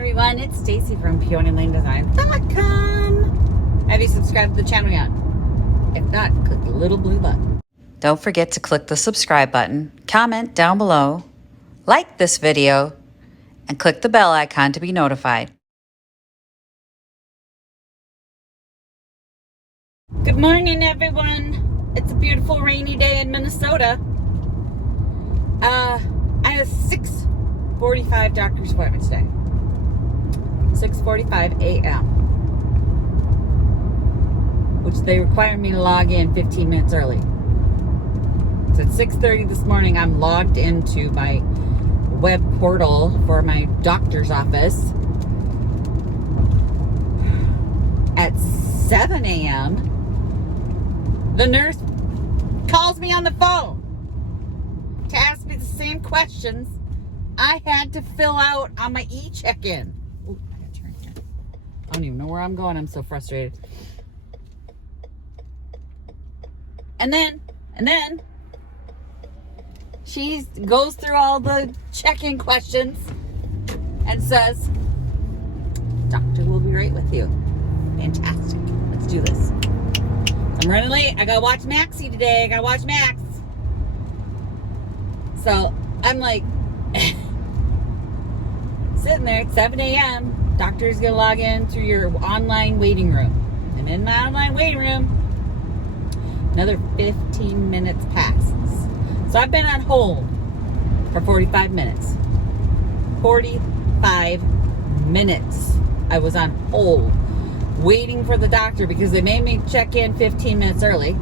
everyone, it's Stacy from PeonyLaneDesign.com. Have you subscribed to the channel yet? If not, click the little blue button. Don't forget to click the subscribe button, comment down below, like this video, and click the bell icon to be notified. Good morning, everyone. It's a beautiful rainy day in Minnesota. I have 6:45 doctor's appointment today. 6:45 a.m. which they require me to log in 15 minutes early. So at 6:30 this morning, I'm logged into my web portal for my doctor's office. At 7 a.m., the nurse calls me on the phone to ask me the same questions I had to fill out on my e-check-in. Oh, I gotta turn here. I don't even know where I'm going. I'm so frustrated. And then she goes through all the check-in questions and says, "Doctor will be right with you." Fantastic. Let's do this. I'm running late. I gotta watch Maxie today. I gotta watch Max. So I'm like sitting there at 7 a.m. Doctor's gonna log in through your online waiting room. And in my online waiting room, another 15 minutes passes. So I've been on hold for 45 minutes. 45 minutes I was on hold waiting for the doctor because they made me check in 15 minutes early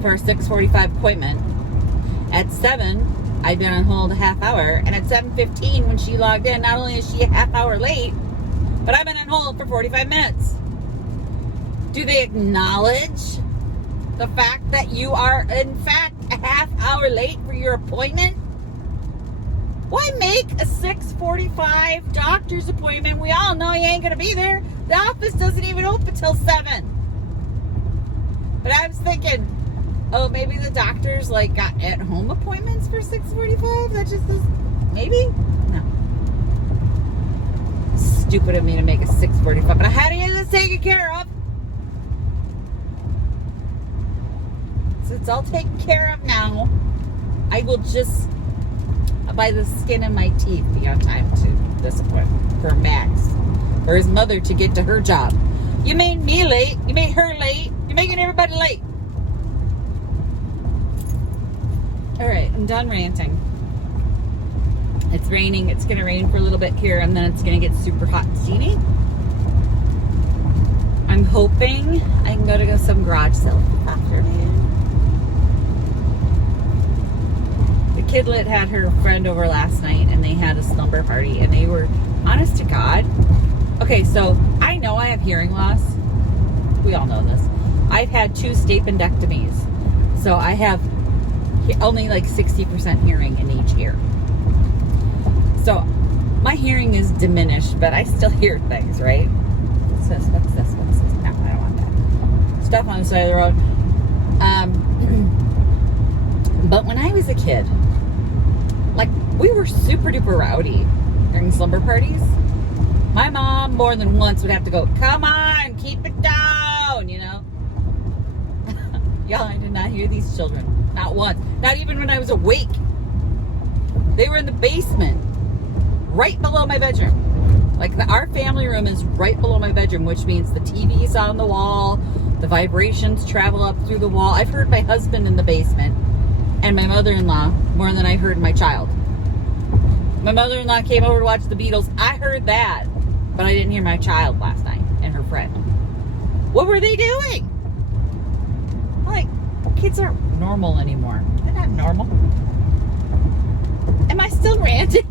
for a 6:45 appointment. At 7, I'd been on hold a half hour, and at 7:15 when she logged in, not only is she a half hour late, but I've been on hold for 45 minutes. Do they acknowledge the fact that you are, in fact, a half hour late for your appointment? Why make a 6:45 doctor's appointment? We all know you ain't going to be there. The office doesn't even open till 7. But I was thinking, oh, maybe the doctors like got at-home appointments for 6:45? That just is, maybe? No. Stupid of me to make a 6:45, but I had to get this taken care of. So it's all taken care of now. I will just, by the skin of my teeth, be on time to this appointment for Max, for his mother to get to her job. You made me late. You made her late. You're making everybody late. All right, I'm done ranting. It's raining. It's going to rain for a little bit here, and then it's going to get super hot and steamy. I'm hoping I can go to some garage sale this afternoon. The kidlet had her friend over last night, and they had a slumber party, and they were, honest to God. Okay, so I know I have hearing loss. We all know this. I've had 2 stapendectomies, so I have only like 60% hearing in each ear. So my hearing is diminished, but I still hear things, right? What's this? What's this? What's this? No, I don't want that. Stuff on the side of the road. But when I was a kid, like, we were super duper rowdy during slumber parties. My mom more than once would have to go, "Come on, keep it down," you know? Y'all, I did not hear these children. Not once. Not even when I was awake. They were in the basement, right below my bedroom. Like, our family room is right below my bedroom, which means the TV's on the wall, the vibrations travel up through the wall. I've heard my husband in the basement and my mother-in-law more than I heard my child. My mother-in-law came over to watch the Beatles. I heard that, but I didn't hear my child last night and her friend. What were they doing? Like, kids aren't normal anymore. They're not normal. Am I still ranting?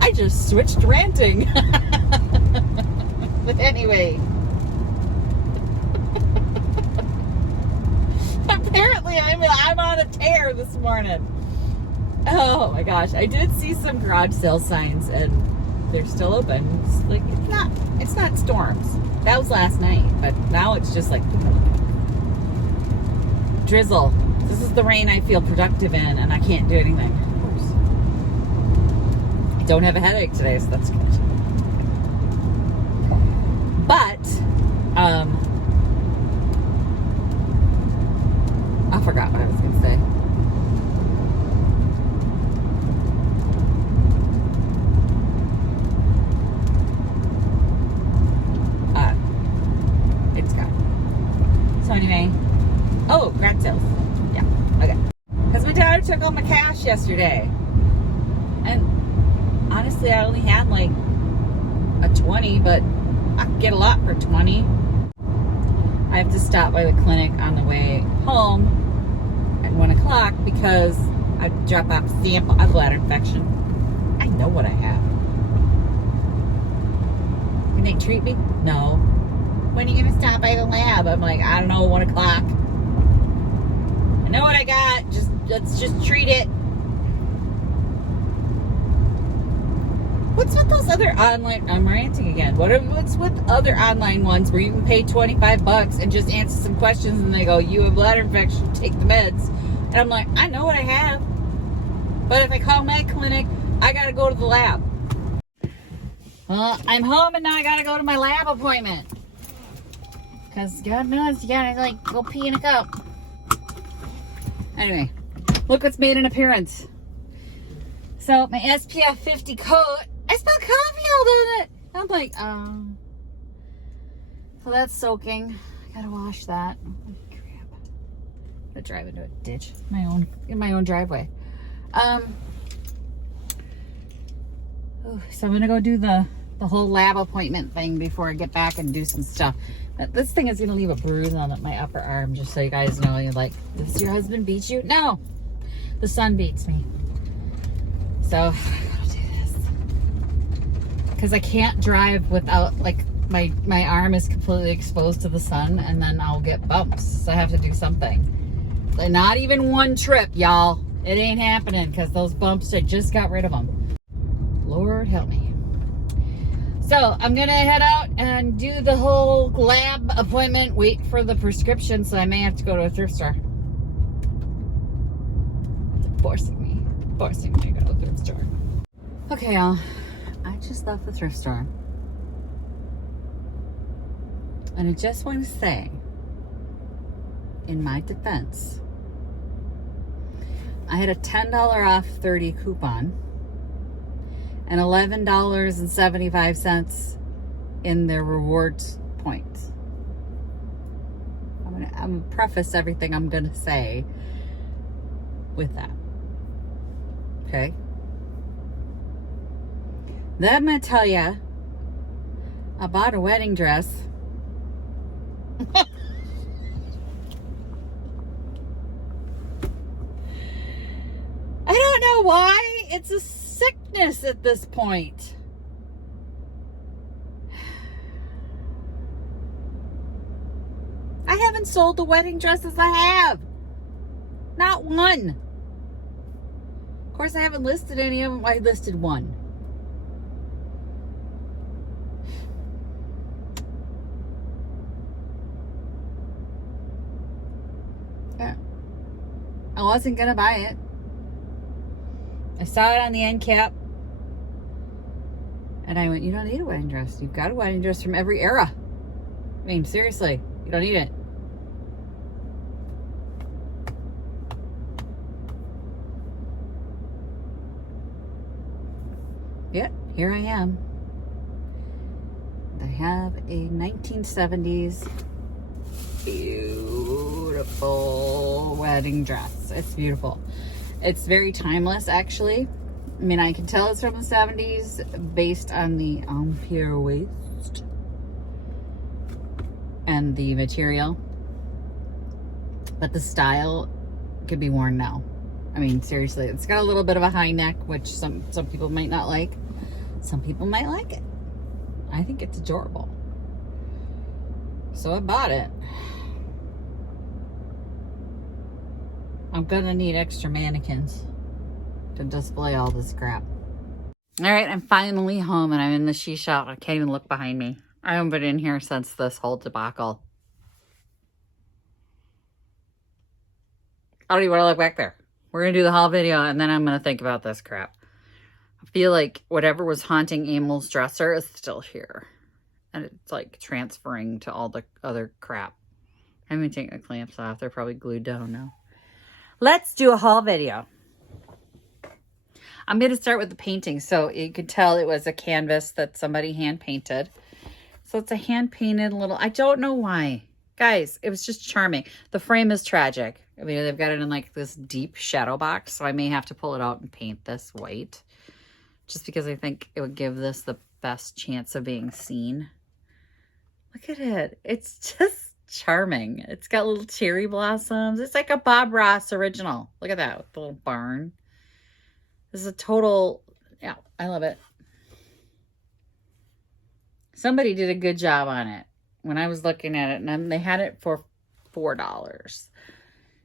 I just switched ranting. But anyway. Apparently I'm on a tear this morning. Oh my gosh. I did see some garage sale signs, and they're still open. It's like, it's not storms. That was last night, but now it's just like drizzle. This is the rain I feel productive in, and I can't do anything. Of course. don't have a headache today, so that's good. But, I forgot what I was going to say. It's gone. So anyway, oh, garage sales. Yeah, okay. Because my daughter took all my cash yesterday. And honestly, I only had like a 20, but I could get a lot for 20. I have to stop by the clinic on the way home at 1 o'clock because I drop off a sample of bladder infection. I know what I have. Can they treat me? No. When are you going to stop by the lab? I'm like, I don't know, 1 o'clock. I know what I got. Let's just treat it. What's with those other online, I'm ranting again. What's with other online ones where you can pay $25 and just answer some questions and they go, you have bladder infection, take the meds. And I'm like, I know what I have. But if I call my clinic, I got to go to the lab. Well, I'm home and now I got to go to my lab appointment. Because God knows you got to like go pee in a cup. Anyway, look what's made an appearance. So my SPF 50 coat, I spilled coffee all on it. I'm like, so that's soaking. I gotta wash that. Oh, crap. I'm gonna drive into a ditch in my own driveway. So I'm gonna go do the whole lab appointment thing before I get back and do some stuff. This thing is gonna leave a bruise on my upper arm, just so you guys know. You're like, does your husband beat you? No, the sun beats me. So I gotta do this because I can't drive without, like, my arm is completely exposed to the sun, and then I'll get bumps. So I have to do something. Like, not even one trip, y'all. It ain't happening because those bumps, I just got rid of them. Lord help me. So I'm gonna head out and do the whole lab appointment. Wait for the prescription, so I may have to go to a thrift store. It's forcing me to go to the thrift store. Okay, y'all. I just left the thrift store. And I just want to say, in my defense, I had a $10 off 30 coupon and $11.75 in their rewards points. I'm gonna preface everything I'm gonna say with that. Okay. Then I'm going to tell you, I bought a wedding dress. I don't know why. It's a sickness at this point. I haven't sold the wedding dresses I have. Not one. Of course, I haven't listed any of them. I listed one. Yeah. I wasn't going to buy it. I saw it on the end cap. And I went, you don't need a wedding dress. You've got a wedding dress from every era. I mean, seriously, you don't need it. Yep, here I am. I have a 1970s beautiful wedding dress. It's beautiful. It's very timeless, actually. I mean, I can tell it's from the 70s based on the ampere waist and the material. But the style could be worn now. I mean, seriously, it's got a little bit of a high neck, which some people might not like. Some people might like it. I think it's adorable. So I bought it. I'm gonna need extra mannequins to display all this crap. All right, I'm finally home and I'm in the she shop. I can't even look behind me. I haven't been in here since this whole debacle. I don't even want to look back there. We're gonna do the haul video and then I'm gonna think about this crap. I feel like whatever was haunting Emil's dresser is still here. And it's like transferring to all the other crap. I haven't taken the clamps off. They're probably glued down now. Let's do a haul video. I'm going to start with the painting. So you could tell it was a canvas that somebody hand painted. So it's a hand painted little, I don't know why. Guys, it was just charming. The frame is tragic. I mean, they've got it in like this deep shadow box. So I may have to pull it out and paint this white. Just because I think it would give this the best chance of being seen. Look at it. It's just charming. It's got little cherry blossoms. It's like a Bob Ross original. Look at that with the little barn. This is a total, yeah, I love it. Somebody did a good job on it when I was looking at it, and they had it for $4.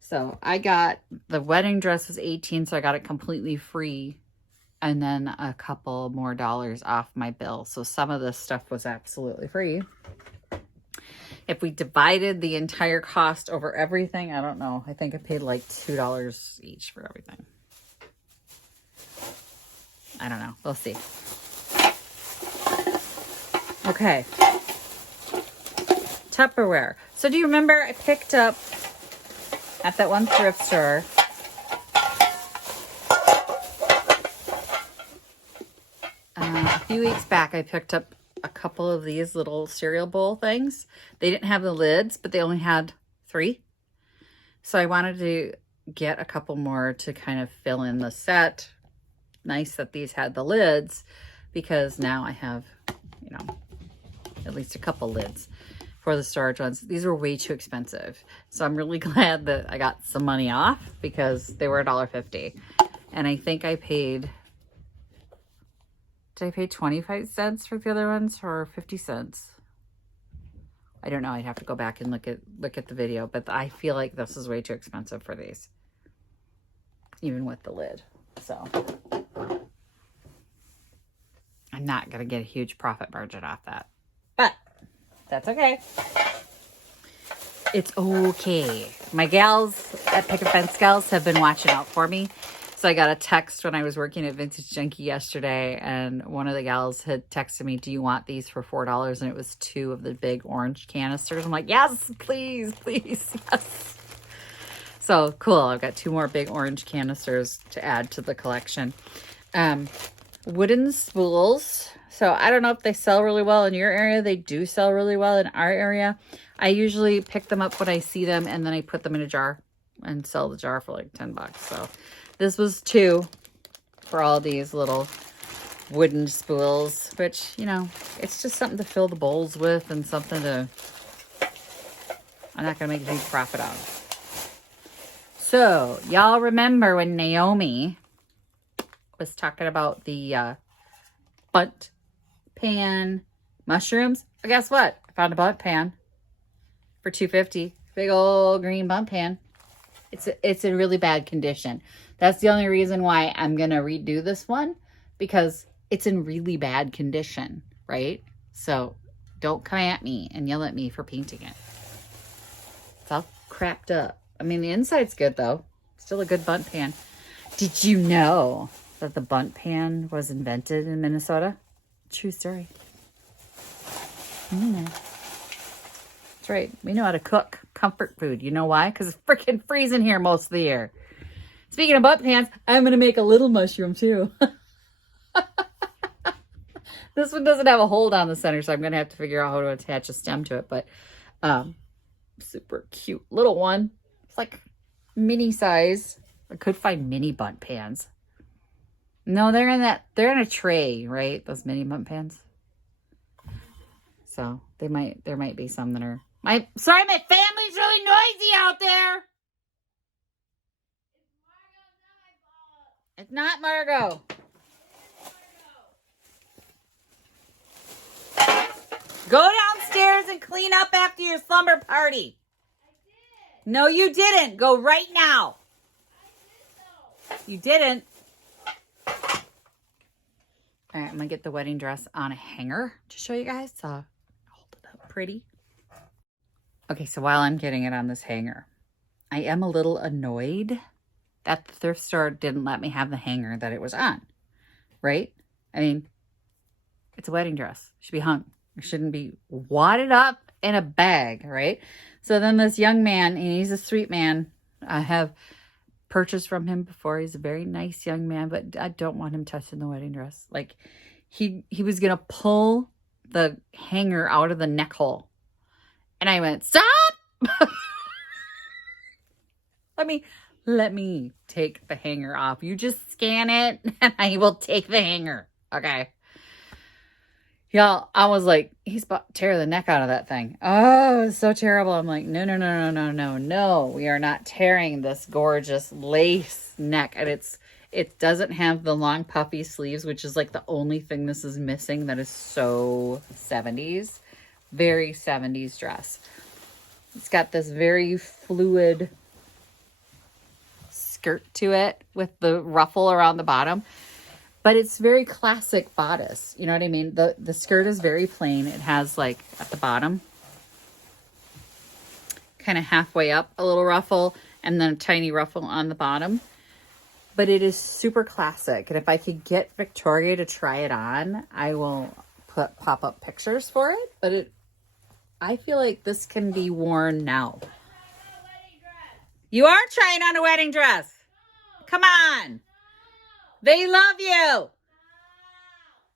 So I got, the wedding dress was $18, so I got it completely free. And then a couple more dollars off my bill. So some of this stuff was absolutely free. If we divided the entire cost over everything, I don't know. I think I paid like $2 each for everything. I don't know. We'll see. Okay. Tupperware. So do you remember I picked up at that one thrift store a few weeks back, I picked up a couple of these little cereal bowl things. They didn't have the lids, but they only had 3. So I wanted to get a couple more to kind of fill in the set. Nice that these had the lids, because now I have, you know, at least a couple lids for the storage ones. These were way too expensive. So I'm really glad that I got some money off, because they were $1.50. And I think I paid... Did I pay 25 cents for the other ones, or 50 cents? I don't know. I'd have to go back and look at the video, but I feel like this is way too expensive for these, even with the lid. So I'm not going to get a huge profit margin off that, but that's okay. It's okay. My gals at Picket Fence Gals have been watching out for me. So I got a text when I was working at Vintage Junkie yesterday, and one of the gals had texted me, do you want these for $4? And it was 2 of the big orange canisters. I'm like, yes, please, please, yes. So cool. I've got 2 more big orange canisters to add to the collection. Wooden spools. So I don't know if they sell really well in your area. They do sell really well in our area. I usually pick them up when I see them, and then I put them in a jar and sell the jar for like $10. So this was 2 for all these little wooden spools, which, you know, it's just something to fill the bowls with and something to, I'm not going to make a huge profit on. So y'all remember when Naomi was talking about the Bundt pan mushrooms? Well, guess what? I found a Bundt pan for $2.50. Big old green Bundt pan. It's in really bad condition. That's the only reason why I'm going to redo this one, because it's in really bad condition, right? So don't come at me and yell at me for painting it. It's all crapped up. I mean, the inside's good, though. Still a good Bundt pan. Did you know that the Bundt pan was invented in Minnesota? True story. That's right. We know how to cook comfort food. You know why? Because it's freaking freezing here most of the year. Speaking of Bundt pans, I'm going to make a little mushroom too. This one doesn't have a hold on the center, so I'm going to have to figure out how to attach a stem to it. But super cute little one. It's like mini size. I could find mini Bundt pans. No, they're in a tray, right? Those mini Bundt pans. So there might be some that are. Sorry, my family's really noisy out there. It's not Margot. Go downstairs and clean up after your slumber party. I did. No, you didn't. Go right now. I did, though. You didn't. All right, I'm going to get the wedding dress on a hanger to show you guys. So hold it up pretty. Okay, so while I'm getting it on this hanger, I am a little annoyed that the thrift store didn't let me have the hanger that it was on. right? I mean, it's a wedding dress. It should be hung. It shouldn't be wadded up in a bag, right? So then this young man, and he's a sweet man. I have purchased from him before. He's a very nice young man, but I don't want him touching the wedding dress. Like he was gonna pull the hanger out of the neck hole. And I went, stop! Let me take the hanger off. You just scan it and I will take the hanger. Okay. Y'all, I was like, he's about to tear the neck out of that thing. Oh, it's so terrible. I'm like, no. We are not tearing this gorgeous lace neck. And it doesn't have the long puffy sleeves, which is like the only thing this is missing that is so 70s. Very 70s dress. It's got this very fluid skirt to it with the ruffle around the bottom. But it's very classic bodice. You know what I mean? The skirt is very plain. It has like at the bottom, kind of halfway up, a little ruffle and then a tiny ruffle on the bottom. But it is super classic. And if I could get Victoria to try it on, I will pop up pictures for it. But I feel like this can be worn now. You are trying on a wedding dress. Come on. They love you.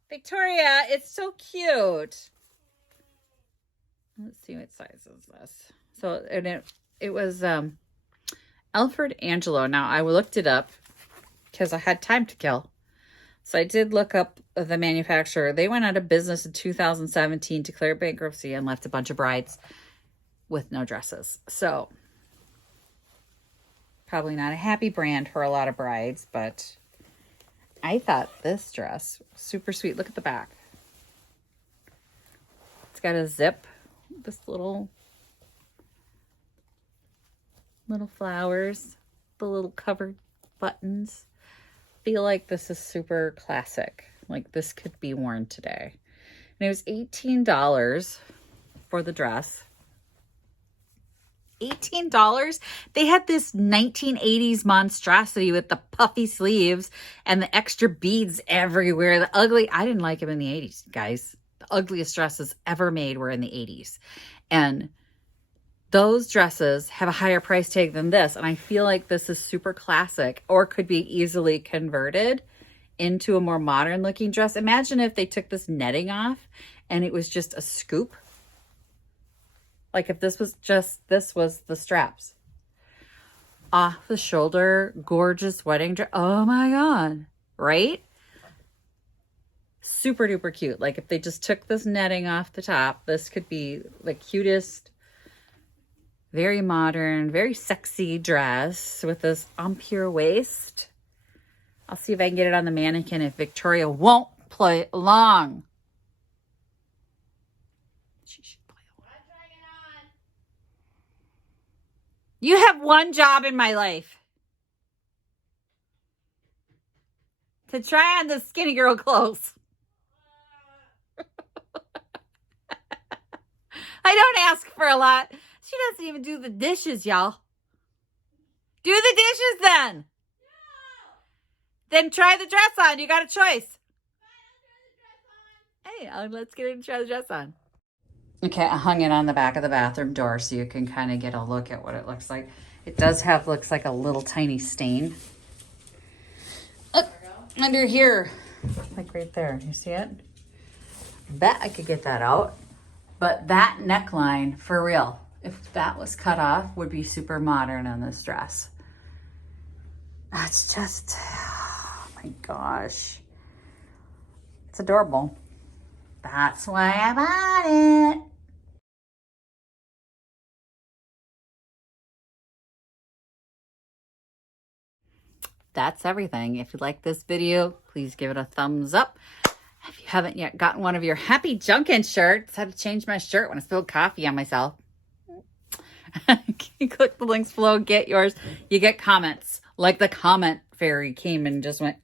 Victoria, it's so cute. Let's see what size is this. So and it was Alfred Angelo. Now I looked it up because I had time to kill. So I did look up the manufacturer. They went out of business in 2017, declared bankruptcy, and left a bunch of brides with no dresses. So probably not a happy brand for a lot of brides, but I thought this dress was super sweet. Look at the back. It's got a zip, this little flowers, the little covered buttons. Feel like this is super classic. Like this could be worn today. And it was $18 for the dress. $18. They had this 1980s monstrosity with the puffy sleeves and the extra beads everywhere. The ugly, I didn't like them in the 80s, guys. The ugliest dresses ever made were in the 80s. And those dresses have a higher price tag than this. And I feel like this is super classic or could be easily converted into a more modern looking dress. Imagine if they took this netting off and it was just a scoop. Like if this was the straps. Off the shoulder, gorgeous wedding dress. Oh my God. Right? Super duper cute. Like if they just took this netting off the top, this could be the cutest, very modern, very sexy dress with this empire waist. I'll see if I can get it on the mannequin if Victoria won't play along. She should play along. You have one job in my life. To try on the skinny girl clothes. I don't ask for a lot. She doesn't even do the dishes, y'all. Do the dishes then. No. Then try the dress on. You got a choice. Hey, let's get her to try the dress on. Okay, I hung it on the back of the bathroom door so you can kind of get a look at what it looks like. It does have, looks like a little tiny stain. Under here. Like right there. You see it? Bet I could get that out. But that neckline, for real, if that was cut off, would be super modern on this dress. That's just, oh my gosh. It's adorable. That's why I bought it. That's everything. If you like this video, please give it a thumbs up. If you haven't yet gotten one of your Happy Junkin shirts, I had to change my shirt when I spilled coffee on myself. You click the links below, get yours. You get comments. Like the comment fairy came and just went,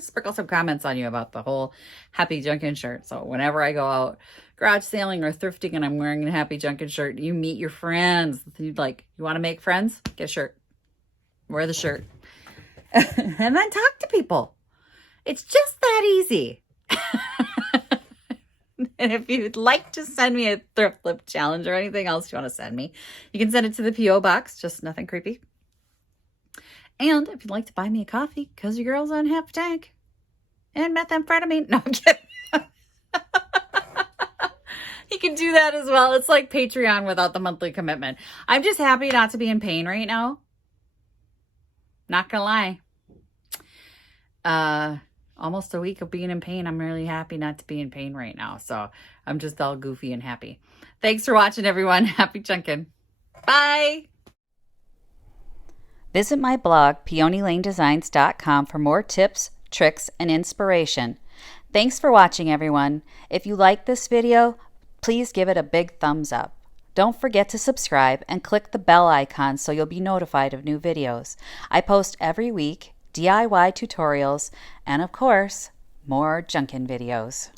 sprinkle some comments on you about the whole Happy Junkin shirt. So whenever I go out garage sailing or thrifting and I'm wearing a Happy Junkin shirt, you meet your friends. You want to make friends? Get a shirt. Wear the shirt. And then talk to people. It's just that easy. And if you'd like to send me a thrift flip challenge or anything else you want to send me, you can send it to the P.O. Box, just nothing creepy. And if you'd like to buy me a coffee because your girl's on half a tank and methamphetamine, no, I'm kidding. You can do that as well. It's like Patreon without the monthly commitment. I'm just happy not to be in pain right now. Not gonna lie. Almost a week of being in pain. I'm really happy not to be in pain right now. So I'm just all goofy and happy. Thanks for watching, everyone. Happy chunking. Bye. Visit my blog, peonylanedesigns.com, for more tips, tricks, and inspiration. Thanks for watching, everyone. If you like this video, please give it a big thumbs up. Don't forget to subscribe and click the bell icon so you'll be notified of new videos. I post every week DIY tutorials and, of course, more junkin' videos.